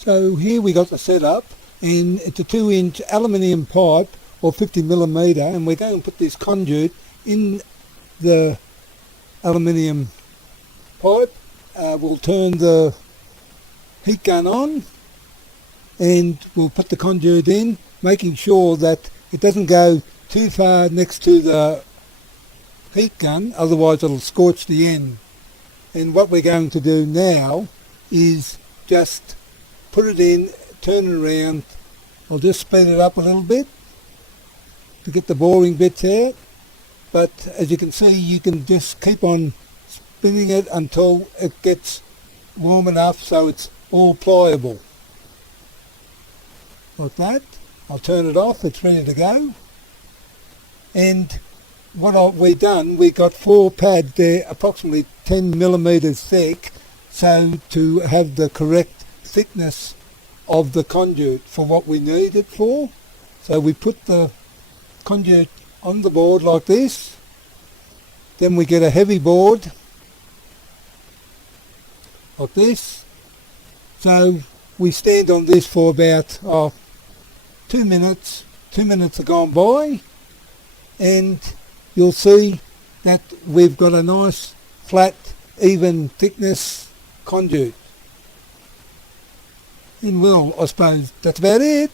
So here we got the setup, and it's a 2-inch aluminium pipe or 50mm, and we're going to put this conduit in the aluminium pipe. We'll turn the heat gun on and we'll put the conduit in, making sure that it doesn't go too far next to the heat gun, otherwise it'll scorch the end. And what we're going to do now is just put it in, turn it around. I'll just speed it up a little bit to get the boring bits out, but as you can see, you can just keep on spinning it until it gets warm enough so it's all pliable. Like that. I'll turn it off, it's ready to go. And what we've done, we got 4 pads there, approximately 10mm thick, so to have the correct thickness of the conduit for what we need it for. So we put the conduit on the board like this, then we get a heavy board like this. So we stand on this for about 2 minutes. 2 minutes have gone by, and you'll see that we've got a nice flat, even thickness conduit. And well, I suppose that's about it.